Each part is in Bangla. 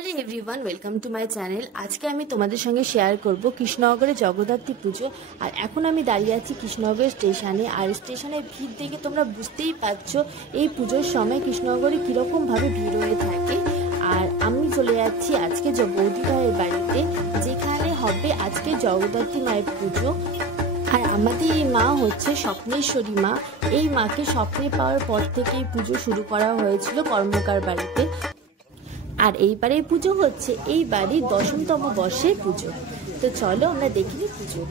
Hello everyone, welcome to my channel. আজকে আমি তোমাদের সঙ্গে শেয়ার করব কৃষ্ণনগরে জগদ্ধাত্রী পুজো। আর এখন আমি দাঁড়িয়ে আছি কৃষ্ণনগর স্টেশনে। আর স্টেশনের ভিড় দেখে তোমরা বুঝতেই পারছো এই পুজোর সময় কৃষ্ণনগরে কীরকমভাবে ভিড় হয়ে থাকে। আর আমি চলে যাচ্ছি আজকে বৌদি ভাইয়ের বাড়িতে, যেখানে হবে আজকে জগদ্ধাত্রী মায়ের পুজো। আর আমাদের এই মা হচ্ছে স্বপ্নেশ্বরী মা। এই মাকে স্বপ্নে পাওয়ার পর থেকে এই পুজো শুরু করা হয়েছিল কর্মকার বাড়িতে। আর এইবারে পুজো হচ্ছে এই বাড়ির 10তম বর্ষের পুজো। তো চলো আমরা দেখি পুজো।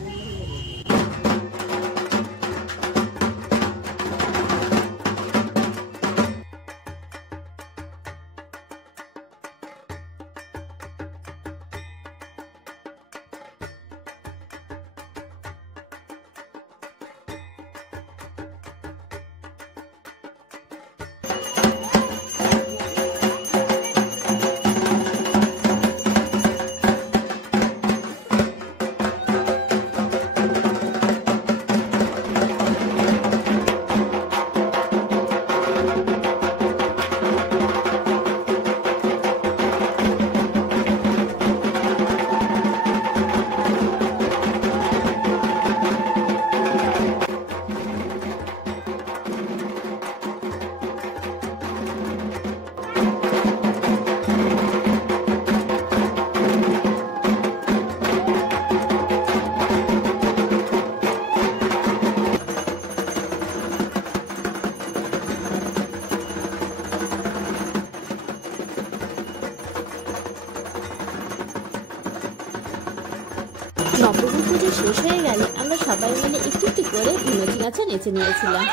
নবমী পুজো শেষ হয়ে গেলে আমরা সবাই মিলে একটু একটু করে ধুনুচি নাচা নেচে নিয়েছিলাম।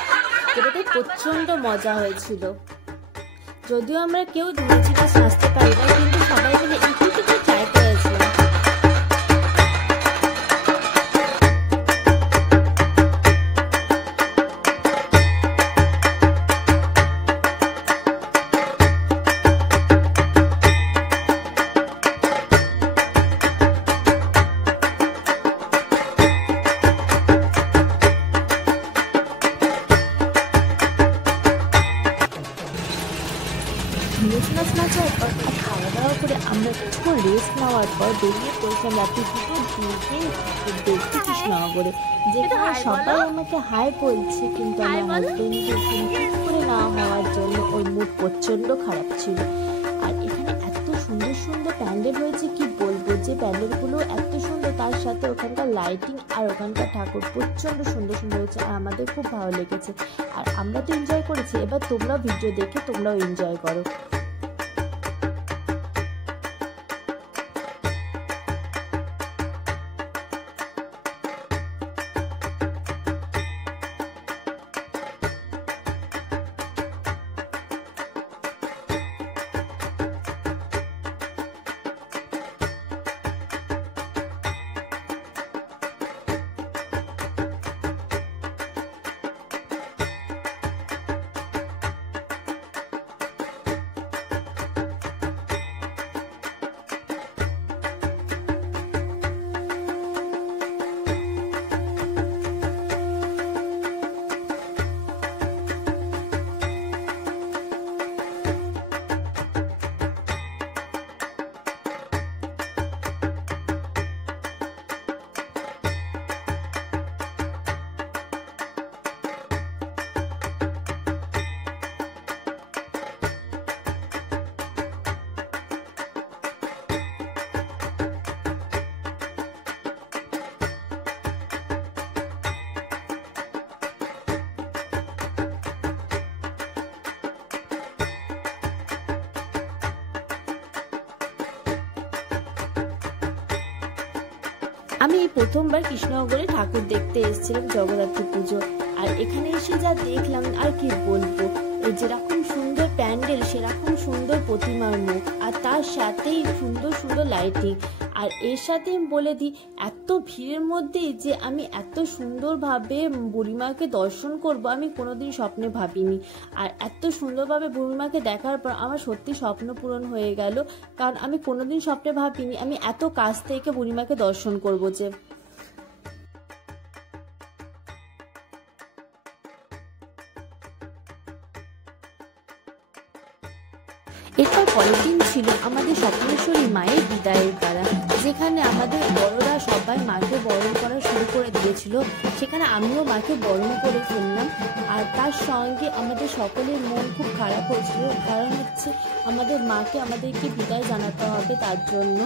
এটাতে প্রচণ্ড মজা হয়েছিল। যদিও আমরা কেউ ধুনুচি নাচ নাচতে পারি না, কিন্তু সবাই মিলে একটু একটু ট্রাই করেছিলাম। নাচ নাচার পর খাওয়া দাওয়া করে আমরা কিছুক্ষণ রেস্ট নেওয়ার পর বেরিয়ে পড়েছিলাম রাত্রি 2টোর দিকে দেখতে কৃষ্ণনগরে, যেখানে সবাই আমাকে হাই বলছে, কিন্তু আমার হাজবেন্ডকে কিন্তু করে না হওয়ার জন্য ওর মুড প্রচণ্ড খারাপ ছিল। আর এখানে এত সুন্দর সুন্দর প্যান্ডেল হয়েছে, কি বলবো, যে প্যান্ডেলগুলো এত সুন্দর, তার সাথে ওখানকার লাইটিং আর ওখানকার ঠাকুর প্রচণ্ড সুন্দর সুন্দর হয়েছে। আর আমাদের খুব ভালো লেগেছে। আর আমরা তো এনজয় করেছি, এবার তোমরাও ভিডিও দেখে তোমরাও এনজয় করো। আমি এই প্রথমবার কৃষ্ণনগরে ঠাকুর দেখতে এসেছিলাম জগদ্ধাত্রী পুজো। আর এখানে এসে যা দেখলাম আর কি বলবো, যেরকম সুন্দর প্যান্ডেল সেরকম সুন্দর প্রতিমার মুখ, আর তার সাথেই সুন্দর সুন্দর লাইটিং। আর এর সাথে বলে দিই, এত ভিড়ের মধ্যে যে আমি এত সুন্দরভাবে বুড়িমাকে দর্শন করব আমি কোনোদিন স্বপ্নে ভাবিনি। আর এত সুন্দরভাবে বুড়িমাকে দেখার পর আমার সত্যি স্বপ্ন পূরণ হয়ে গেল, কারণ আমি কোনোদিন স্বপ্নে ভাবিনি আমি এত কাছ থেকে বুড়িমাকে দর্শন করব। যে এরপর পরের দিন ছিল আমাদের স্বপ্নেশ্বরী মায়ের বিদায়ের পালা, যেখানে আমাদের বড়রা সবাই মাকে বরণ করা শুরু করে দিয়েছিল। সেখানে আমিও মাকে বরণ করে ফেললাম। আর তার সঙ্গে আমাদের সকলের মন খুব খারাপ হয়েছিল, কারণ হচ্ছে আমাদের মাকে আমাদেরকে বিদায় জানাতে হবে তার জন্য।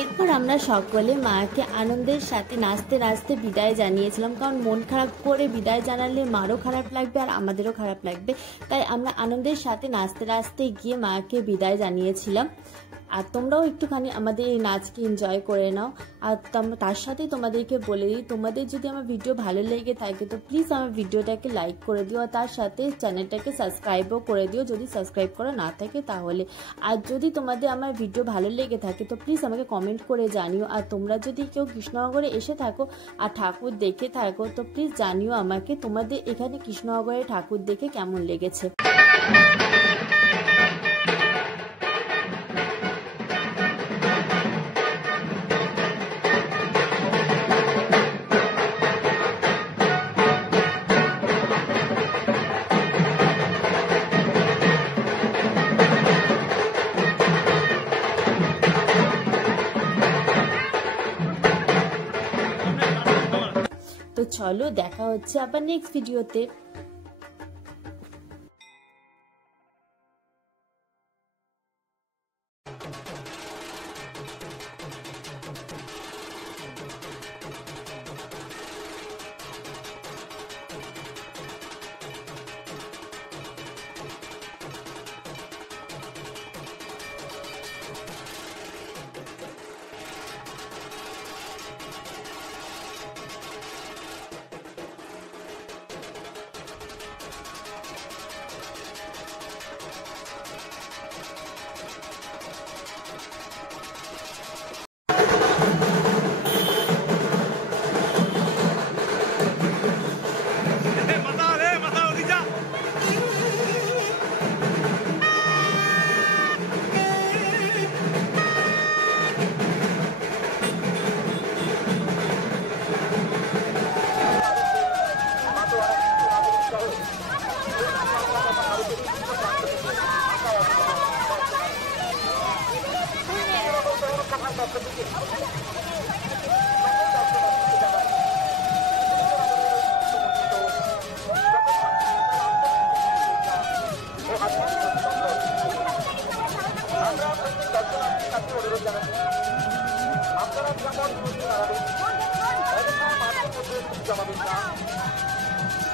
এরপর আমরা সকলে মাকে আনন্দের সাথে নাচতে নাচতে বিদায় জানিয়েছিলাম, কারণ মন খারাপ করে বিদায় জানালে মারও খারাপ লাগবে আর আমাদেরও খারাপ লাগবে। তাই আমরা আনন্দের সাথে নাচতে নাচতে গিয়ে মাকে বিদায় জানিয়েছিলাম। আর তোমরাও একটুখানি আমাদের এই নাচকে এনজয় করে নাও। আর তার সাথে তোমাদেরকে বলে দিই, তোমাদের যদি আমার ভিডিও ভালো লেগে থাকে তো প্লিজ আমার ভিডিওটাকে লাইক করে দিও, আর তার সাথে চ্যানেলটাকে সাবস্ক্রাইবও করে দিও যদি সাবস্ক্রাইব করা না থাকে তাহলে। আর যদি তোমাদের আমার ভিডিও ভালো লেগে থাকে তো প্লিজ আমাকে কমেন্ট করে জানিও। আর তোমরা যদি কেউ কৃষ্ণনগরে এসে থাকো আর ঠাকুর দেখে থাকো তো প্লিজ জানিও আমাকে তোমাদের এখানে কৃষ্ণনগরে ঠাকুর দেখে কেমন লেগেছে। তো চলো দেখা হচ্ছে আবার নেক্সট ভিডিওতে।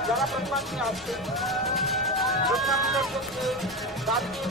যারা প্রতিবাদ নিয়ে আসছে দাঁড়িয়ে